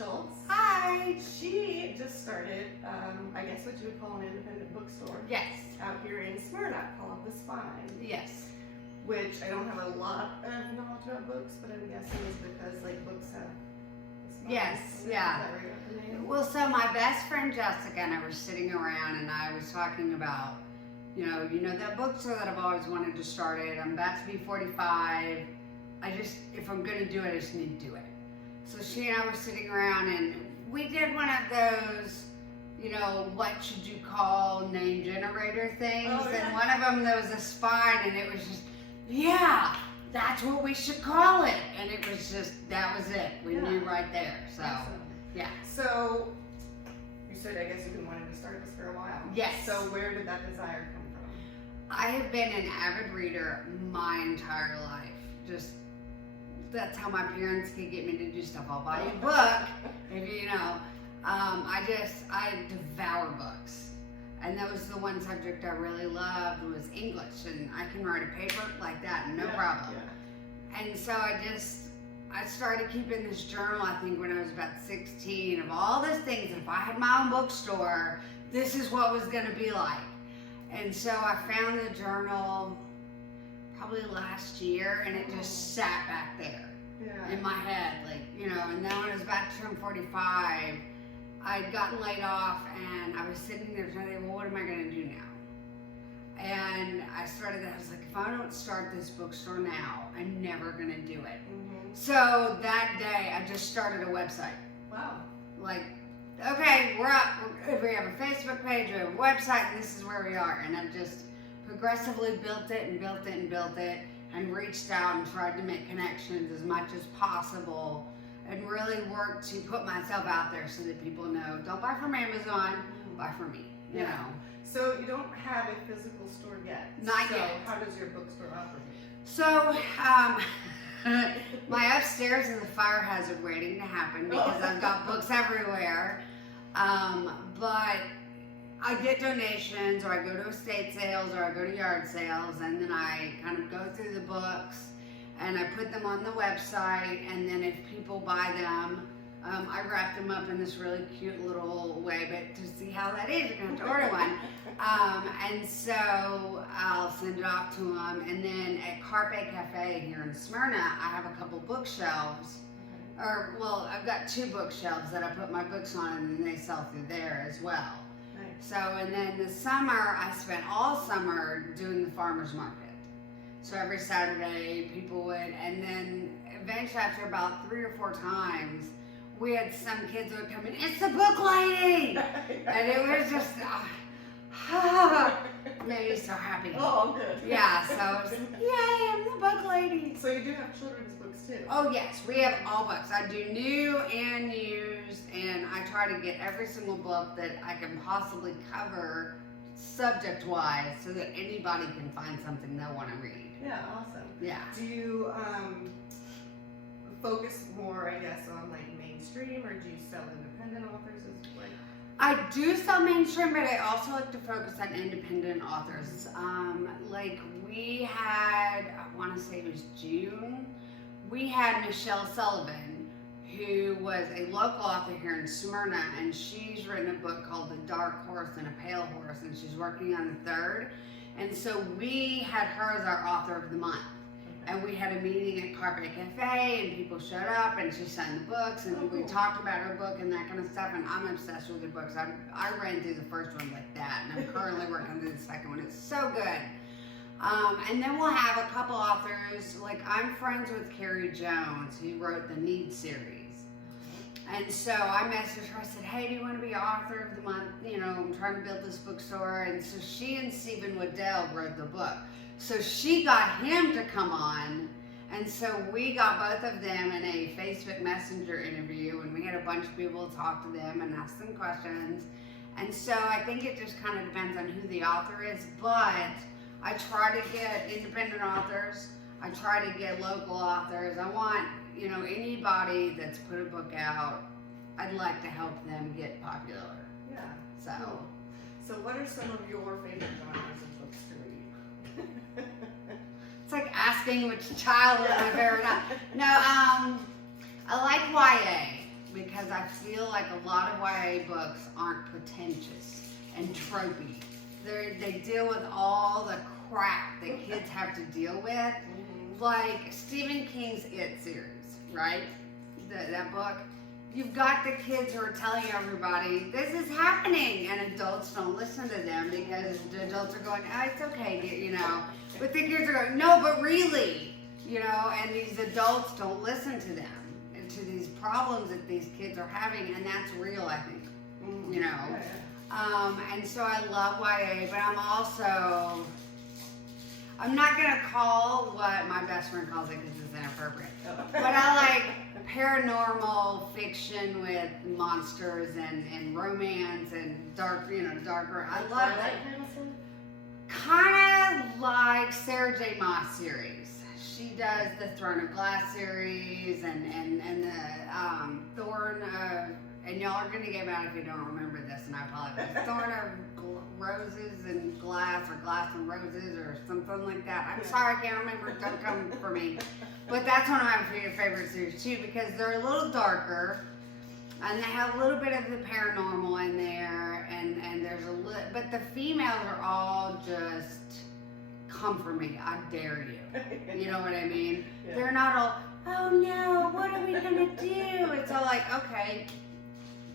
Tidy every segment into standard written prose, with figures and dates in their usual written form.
Schultz. Hi. She just started, I guess what you would call an independent bookstore. Yes. Out here in Smyrna called The Spine. Yes. Which I don't have a lot of knowledge about books, but I'm guessing is because like books have the spine. Yes, Is yeah. that right, the name? Well, so my best friend Jessica and I were sitting around and I was talking about, you know that bookstore that I've always wanted to start it. I'm about to be 45. If I'm gonna do it, I just need to do it. So she and I were sitting around and we did one of those, what should you call name generator things. Oh, yeah. And one of them, there was a spine and it was just, yeah, that's what we should call it. And it was just, that was it. We knew right there. So, Awesome. yeah. So, you said, I guess you've been wanting to start this for a while. Yes. So where did that desire come from? I have been an avid reader my entire life. Just, that's how my parents could get me to do stuff. I'll buy you a book, if you know. I devour books. And that was the one subject I really loved was English. And I can write a paper like that, no problem. Yeah. And so I started keeping this journal, I think, when I was about 16, of all those things. If I had my own bookstore, this is what was going to be like. And so I found the journal probably last year, and it just sat back there in my head, and then when I was about to turn 45, I'd gotten laid off, and I was sitting there thinking, well, what am I going to do now? And I was like, if I don't start this bookstore now, I'm never going to do it. Mm-hmm. So that day, I just started a website. Wow. Like, okay, we're up. We have a Facebook page, we have a website, and this is where we are. And I've just progressively built it and built it and built it and reached out and tried to make connections as much as possible and really worked to put myself out there so that people know, don't buy from Amazon, buy from me, you know. So you don't have a physical store yet? Not yet. So how does your bookstore operate? So, my upstairs is a fire hazard waiting to happen because I've got books everywhere. But I get donations, or I go to estate sales, or I go to yard sales, and then I kind of go through the books and I put them on the website, and then if people buy them, I wrap them up in this really cute little way, but to see how that is, you're going to have to order one. And so I'll send it off to them, and then at Carpe Cafe here in Smyrna, I have a couple bookshelves. I've got 2 bookshelves that I put my books on, and then they sell through there as well. Nice. So, and then the summer, I spent all summer doing the farmer's market. So every Saturday, people would, and then eventually after about 3 or 4 times, we had some kids that would come in, it's the book lady! And it was just, made me so happy. Oh, good. Yeah, so it was, yay, I'm the book lady. So you do have children's books too? Oh yes, we have all books. I do new and used, and I try to get every single book that I can possibly cover subject-wise so that anybody can find something they'll want to read. Yeah, awesome. Yeah. Do you focus more, I guess, on like mainstream, or do you sell independent authors as well? I do sell mainstream, but I also like to focus on independent authors. We had, I want to say it was June, we had Michelle Sullivan, who was a local author here in Smyrna, and she's written a book called The Dark Horse and a Pale Horse, and she's working on the 3rd. And so we had her as our author of the month. And we had a meeting at Carpe Cafe, and people showed up, and she signed the books, and we talked about her book and that kind of stuff, and I'm obsessed with her books. I ran through the first one like that, and I'm currently working through the second one. It's so good. And then we'll have a couple authors, like I'm friends with Carrie Jones, who wrote the Need series. And so I messaged her, I said, hey, do you want to be author of the month? I'm trying to build this bookstore. And so she and Stephen Waddell wrote the book. So she got him to come on, and so we got both of them in a Facebook Messenger interview, and we had a bunch of people talk to them and ask them questions. And so I think it just kind of depends on who the author is, but I try to get independent authors, I try to get local authors. I want, anybody that's put a book out, I'd like to help them get popular. Yeah. So. Cool. So what are some of your favorite genres of books to read? It's like asking which child is my favorite. No, I like YA because because I feel like a lot of YA books aren't pretentious and tropey. They deal with all the crap that kids have to deal with. Like Stephen King's It series, right? That book. You've got the kids who are telling everybody, this is happening, and adults don't listen to them because the adults are going, oh, it's okay, you know. But the kids are going, no, but really, you know, and these adults don't listen to them and to these problems that these kids are having, and that's real, I think, you know. And so I love YA, but I'm not going to call what my best friend calls it because it's inappropriate. But I like paranormal fiction with monsters and romance and darker. I love that. Kind of like Sarah J. Maas series. She does the Throne of Glass series and the Thorn of, and y'all are going to get mad if you don't remember this, and I apologize. Thorn of Roses and Glass, or Glass and Roses, or something like that. I'm sorry, I can't remember. Don't come for me. But that's one of my favorite series too, because they're a little darker, and they have a little bit of the paranormal in there, and there's a little, but the females are all just, come for me, I dare you. You know what I mean? Yeah. They're not all, oh no, what are we gonna do? It's all like, okay,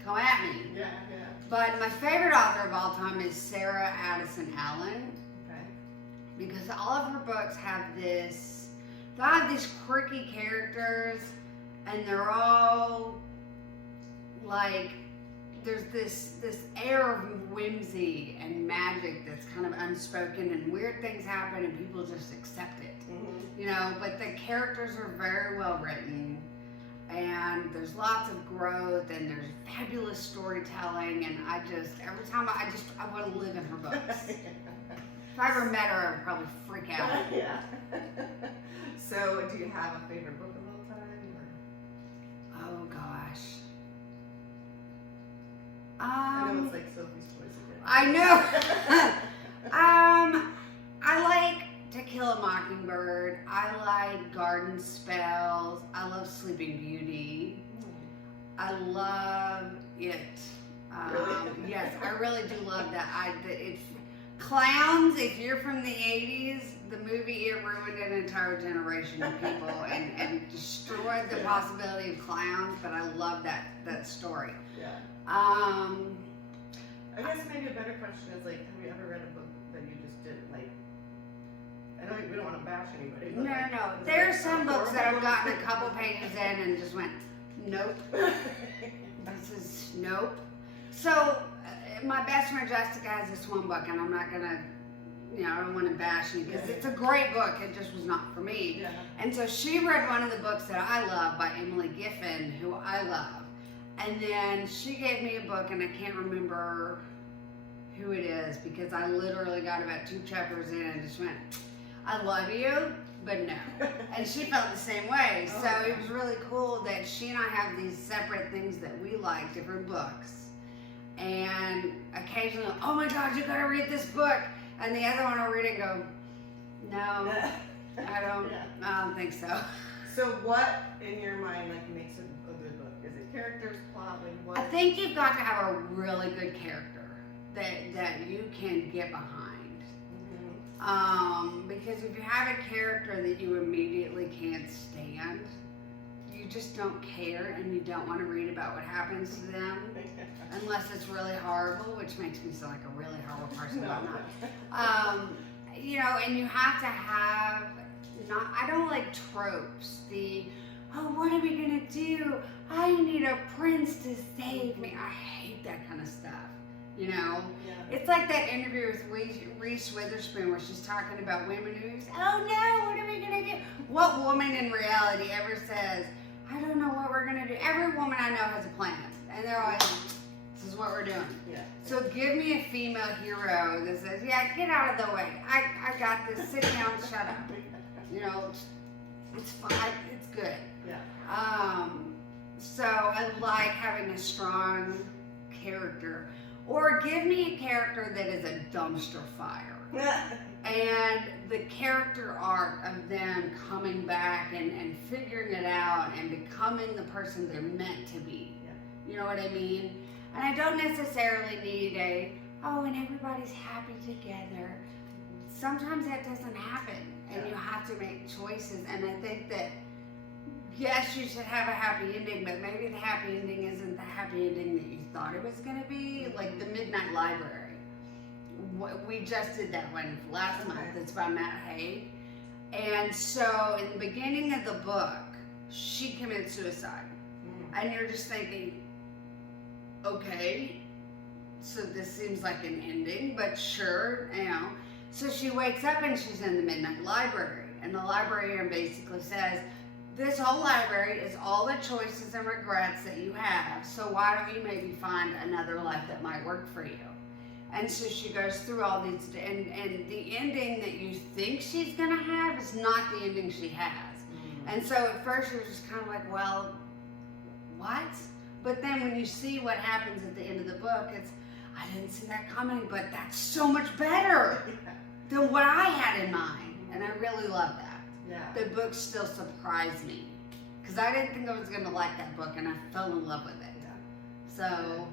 come at me. Yeah. But my favorite author of all time is Sarah Addison Allen. Okay. Because all of her books have these quirky characters, and they're all like, there's this air of whimsy and magic that's kind of unspoken, and weird things happen and people just accept it. You know, but the characters are very well written, and there's lots of growth, and there's fabulous storytelling, and every time I want to live in her books. If I ever met her, I'd probably freak out. Yeah. So, do you have a favorite book of all time? Or? Oh gosh. I know it's like Sophie's Choice again. I know. I like To Kill a Mockingbird. I like Garden Spells. I love Sleeping Beauty. I love it. Really? Yes, I really do love that. It's Clowns. If you're from the 80s, the movie, it ruined an entire generation of people and destroyed the possibility of clowns. But I love that story. Yeah. I guess maybe a better question is, like, have you ever read a book that you just didn't like? I know we don't want to bash anybody. But no. There's some books that I've gotten a couple pages in and just went, nope. This is nope. So my best friend Jessica has this one book, and I'm not gonna, I don't want to bash you because it's a great book. It just was not for me. Yeah. And so she read one of the books that I love by Emily Giffin, who I love. And then she gave me a book, and I can't remember who it is because I literally got about 2 chapters in and just went, I love you, but no. And she felt the same way. So it was really cool that she and I have these separate things that we like, different books. And occasionally, oh my God, you gotta read this book. And the other one will read it and go, no, I don't think so. So what, in your mind, like, makes a good book? Is it characters, plot, like what? I think you've got to have a really good character that you can get behind. Because if you have a character that you immediately can't stand, you just don't care and you don't want to read about what happens to them unless it's really horrible, which makes me sound like a really horrible person, but I'm not. And you have to have, I don't like tropes. What are we going to do? I need a prince to save me. I hate that kind of stuff. It's like that interview with Reese Witherspoon where she's talking about women who's, oh no, what are we going to do? What woman in reality ever says, I don't know what we're going to do? Every woman I know has a plan. And they're always, this is what we're doing. Yeah. So give me a female hero that says, yeah, get out of the way. I got this. Sit down, shut up. It's fine. It's good. Yeah. So I like having a strong character. Or give me a character that is a dumpster fire. And the character arc of them coming back and figuring it out and becoming the person they're meant to be. You know what I mean? And I don't necessarily need and everybody's happy together. Sometimes that doesn't happen, and you have to make choices. And I think that, yes, you should have a happy ending, but maybe the happy ending isn't the happy ending that you thought it was going to be. Like the Midnight Library. We just did that one last month. It's by Matt Haig. And so in the beginning of the book, she commits suicide. And you're just thinking, okay, so this seems like an ending, but sure, you know. So she wakes up and she's in the Midnight Library. And the librarian basically says, this whole library is all the choices and regrets that you have. So why don't you maybe find another life that might work for you? And so she goes through all these, and the ending that you think she's going to have is not the ending she has. And so at first you're just kind of like, well, what? But then when you see what happens at the end of the book, it's, I didn't see that coming, but that's so much better than what I had in mind. And I really love that. Yeah. The book still surprised me because I didn't think I was going to like that book, and I fell in love with it. Yeah. So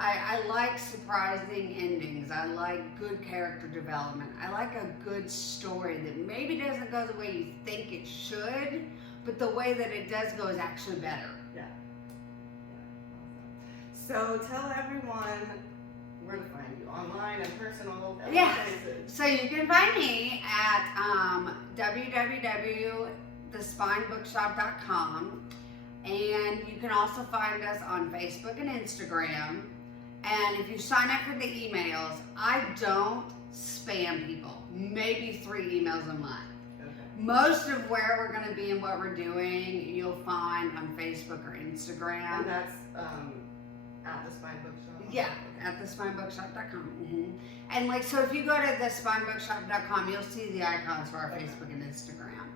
I like surprising endings. I like good character development. I like a good story that maybe doesn't go the way you think it should, but the way that it does go is actually better. Yeah. So tell everyone where to find you, online and personal. Yeah. So you can find me at www.thespinebookshop.com, and you can also find us on Facebook and Instagram. And if you sign up for the emails, I don't spam people. Maybe 3 emails a month. Okay. Most of where we're going to be and what we're doing, you'll find on Facebook or Instagram. And that's at the Spine Bookshop? Yeah, at thespinebookshop.com. Mm-hmm. And like, so if you go to thespinebookshop.com, you'll see the icons for our Facebook and Instagram.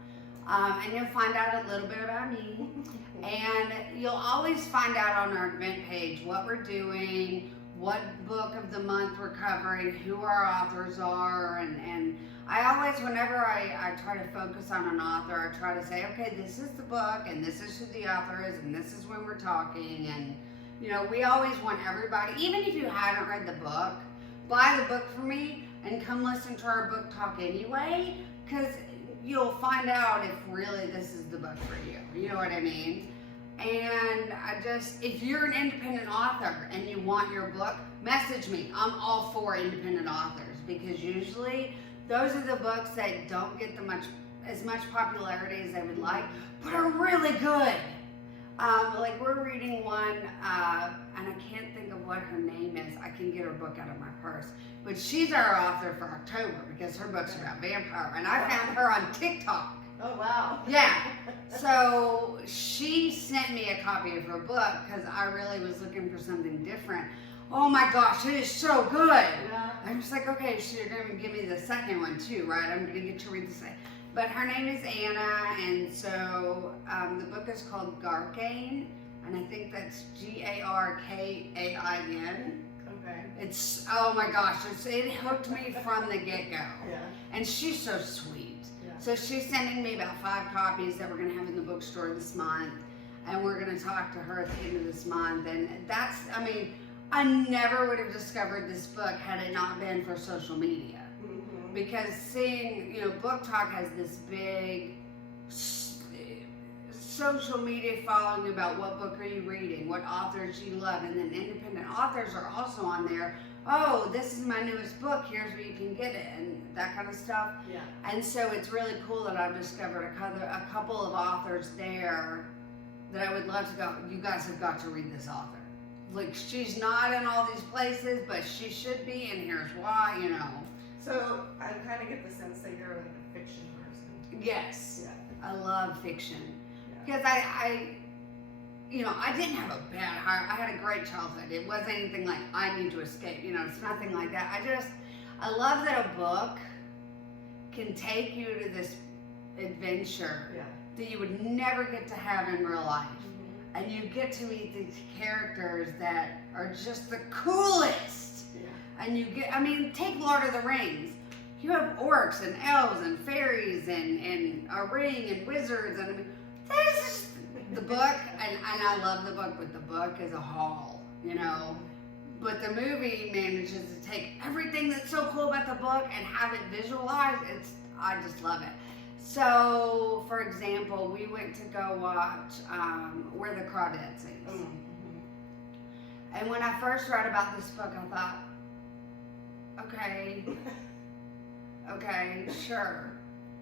And you'll find out a little bit about me. And you'll always find out on our event page what we're doing, what book of the month we're covering, who our authors are, and I always, whenever I try to focus on an author, I try to say, okay, this is the book, and this is who the author is, and this is when we're talking, and you know, we always want everybody, even if you haven't read the book, buy the book for me and come listen to our book talk anyway, because you'll find out if really this is the book for you. You know what I mean? And if you're an independent author and you want your book, message me. I'm all for independent authors because usually those are the books that don't get as much popularity as they would like, but are really good. Like we're reading one, and I can't think of what her name is. I can get her book out of my purse. But she's our author for October because her book's about vampire. And I found her on TikTok. Oh, wow. Yeah. So she sent me a copy of her book because I really was looking for something different. Oh my gosh, it is so good. Yeah. I'm just like, okay, so you're going to give me the second one too, right? I'm going to get to read the second. But her name is Anna, and so the book is called Garkain, and I think that's Garkain. Okay. It's, oh my gosh, it hooked me from the get-go. Yeah. And she's so sweet. Yeah. So she's sending me about 5 copies that we're going to have in the bookstore this month, and we're going to talk to her at the end of this month. And that's, I mean, I never would have discovered this book had it not been for social media. Mm-hmm. Because seeing, you know, Book Talk has this big social media following about what book are you reading, what authors you love, and then independent authors are also on there. Oh, this is my newest book, here's where you can get it, and that kind of stuff. Yeah. And so it's really cool that I've discovered a couple of authors there that I would love to go, you guys have got to read this author. Like, she's not in all these places, but she should be, and here's why, you know. So I kind of get the sense that you're like a fiction person. Yes. Yeah. I love fiction. Because I didn't have a bad heart. I had a great childhood. It wasn't anything like I need to escape. You know, it's nothing like that. I love that a book can take you to this adventure that you would never get to have in real life. Mm-hmm. And you get to meet these characters that are just the coolest. Yeah. And you get, I mean, take Lord of the Rings. You have orcs and elves and fairies and a ring and wizards and I mean, The book, and I love the book, but the book is a haul, you know. But the movie manages to take everything that's so cool about the book and have it visualized. I just love it. So, for example, we went to go watch Where the Crawdad Sings. Mm-hmm. And when I first read about this book, I thought, okay, sure,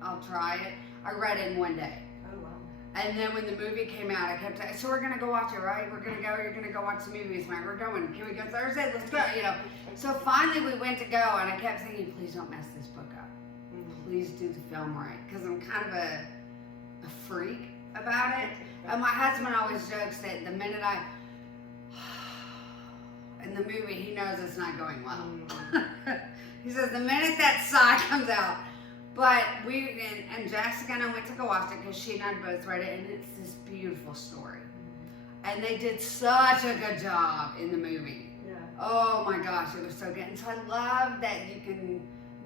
I'll try it. I read it in one day. Oh, wow. And then when the movie came out, I kept saying, so we're going to go watch it, right? You're going to go watch the movies, man. We're going. Can we go Thursday? Let's go, you know. So finally we went to go, and I kept thinking, please don't mess this book up. Please do the film right. Because I'm kind of a freak about it. And my husband always jokes that the minute in the movie, he knows it's not going well. He says, the minute that sigh comes out. But and Jessica and I went to go watch it because she and I both read it, and it's this beautiful story. And they did such a good job in the movie. Yeah. Oh my gosh, it was so good. And so I love that you can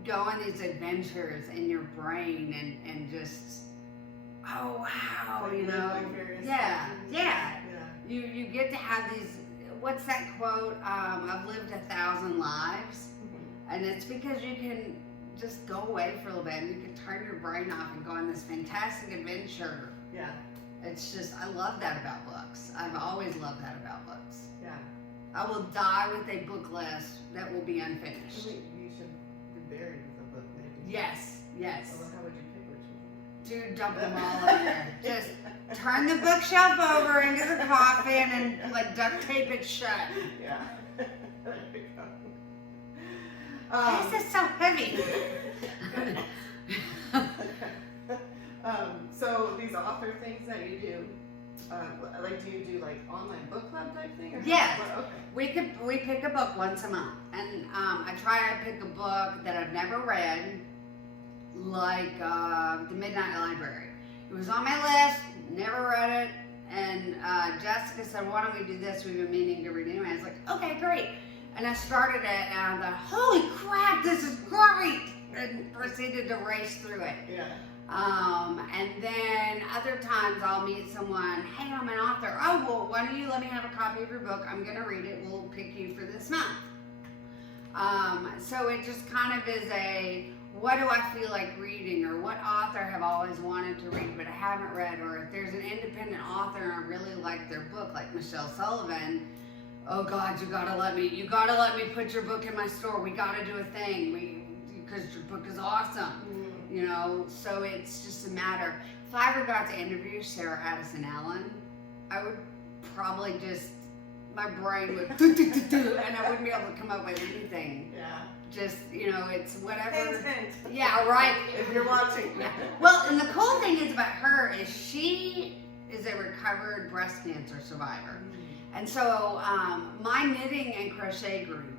go on these adventures in your brain and just, oh wow, you know. Yeah. You get to have these, what's that quote? I've lived 1,000 lives. And it's because you can just go away for a little bit and you can turn your brain off and go on this fantastic adventure. Yeah. It's just, I love that about books. I've always loved that about books. Yeah. I will die with a book list that will be unfinished. You should be buried with a book, maybe. Yes. Although, how would you pick which one? Dude, dump them all in there. Just turn the bookshelf over into the coffin and like duct tape it shut. Yeah. There you go. This is so heavy. So these author things that you do, like, do you do like online book club type thing? Or Yes. Okay. We pick a book once a month, and I try to pick a book that I've never read, like The Midnight Library. It was on my list, never read it, and Jessica said, "Why don't we do this? We've been meaning to read it." I was like, "Okay, great." And I started it, and I thought, "Holy crap, this is great!" And proceeded to race through it. Yeah. And then other times I'll meet someone, "Hey, I'm an author. Oh, well, why don't you let me have a copy of your book? I'm going to read it. We'll pick you for this month." So it just kind of is what do I feel like reading, or what author have I always wanted to read but I haven't read, or if there's an independent author and I really like their book, like Michelle Sullivan. Oh God, you gotta let me put your book in my store. We gotta do a thing. Because your book is awesome. You know, so it's just a matter. If I ever got to interview Sarah Addison Allen, I would probably my brain would, and I wouldn't be able to come up with anything. Yeah. Just, you know, it's whatever. Hint. Yeah, right. If you're watching. Yeah. Well, and the cool thing is about her is she is a recovered breast cancer survivor. And so my knitting and crochet group,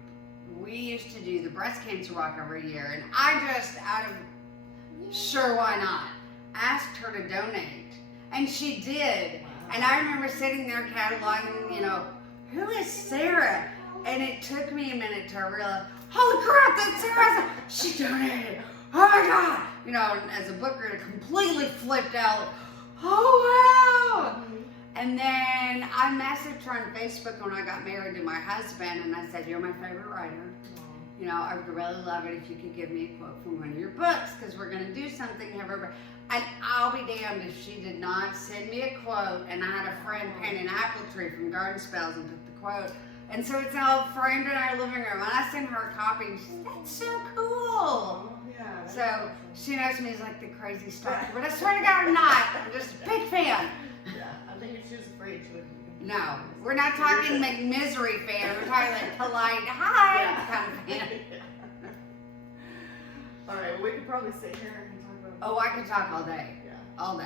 we used to do the breast cancer walk every year, and I just, out of sure why not, asked her to donate, and she did. Wow. And I remember sitting there cataloging, you know, who is Sarah? And it took me a minute to realize, holy crap, that's Sarah! She donated. Oh my God! You know, as a booker, it completely flipped out. Like, oh wow! And then I messaged her on Facebook when I got married to my husband, and I said, "You're my favorite writer. You know, I would really love it if you could give me a quote from one of your books, because we're going to do something." And I'll be damned if she did not send me a quote. And I had a friend paint an apple tree from Garden Spells and put the quote. And so it's all framed in our living room. And I sent her a copy, and she said, "That's so cool." Oh, yeah. So she knows me as like the crazy stalker, but I swear to God, I'm not. I'm just a big fan. Yeah, I think if she was afraid, she would. No, we're not talking like misery fan. We're talking like polite, hi kind of fan. Yeah. All right, well, we could probably sit here and talk about. Oh, I could talk all day. Yeah. All day.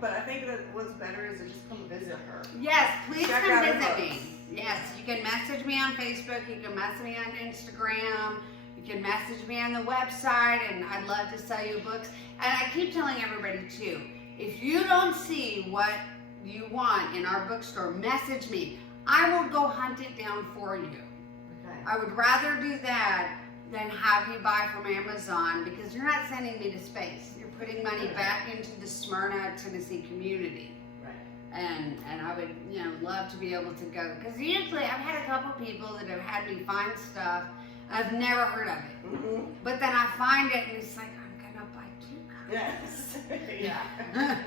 But I think that what's better is to just come visit her. Yes, please Check come out her visit books. me. Yes, you can message me on Facebook. You can message me on Instagram. You can message me on the website, and I'd love to sell you books. And I keep telling everybody too, if you don't see what you want in our bookstore, message me. I will go hunt it down for you. Okay. I would rather do that than have you buy from Amazon, because you're not sending me to space. You're putting money back into the Smyrna, Tennessee community. and I would, you know, love to be able to go, because usually I've had a couple people that have had me find stuff I've never heard of it, Mm-hmm. but then I find it and it's like, I'm gonna buy 2 copies. Yes. Yeah.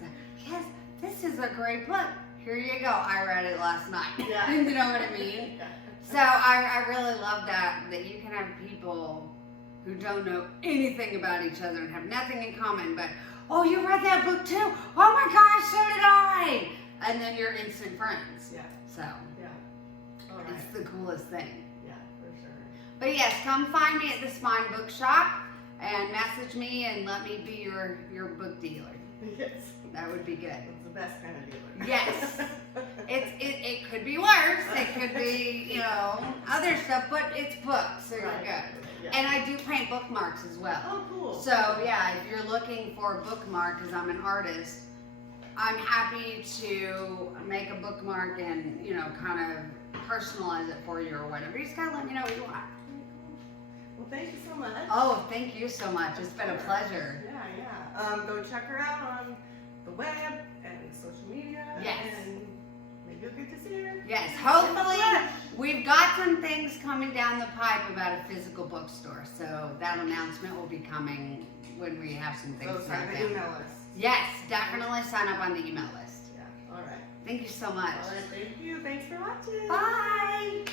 So, yes, this is a great book. Here you go. I read it last night. Yeah. You know what I mean? Yeah. So I really love that you can have people who don't know anything about each other and have nothing in common, but, oh, you read that book too? Oh my gosh, so did I! And then you're instant friends. Yeah. So, Yeah. All right. it's the coolest thing. Yeah, for sure. But yes, come find me at the Spine Bookshop and message me and let me be your book dealer. Yes. That would be good. It's the best kind of dealer. Yes. It could be worse. It could be, you know, other stuff, but it's books, so you're Right. good. Yeah. And I do paint bookmarks as well. Oh, cool. So yeah, if you're looking for a bookmark, because I'm an artist, I'm happy to make a bookmark and, you know, kind of personalize it for you or whatever. You just gotta let me know what you want. Well, thank you so much. Oh, thank you so much. It's been a pleasure. Yeah, yeah. Go check her out on the web and social media. Yes. And maybe you'll get to see her. Yes, in the hopefully flesh. we've got some things coming down the pipe about a physical bookstore. So that announcement will be coming when we have some things So sign set the down. email list. Yes, definitely sign up on the email list. Yeah. All right. Thank you so much. All right. Thank you. Thanks for watching. Bye.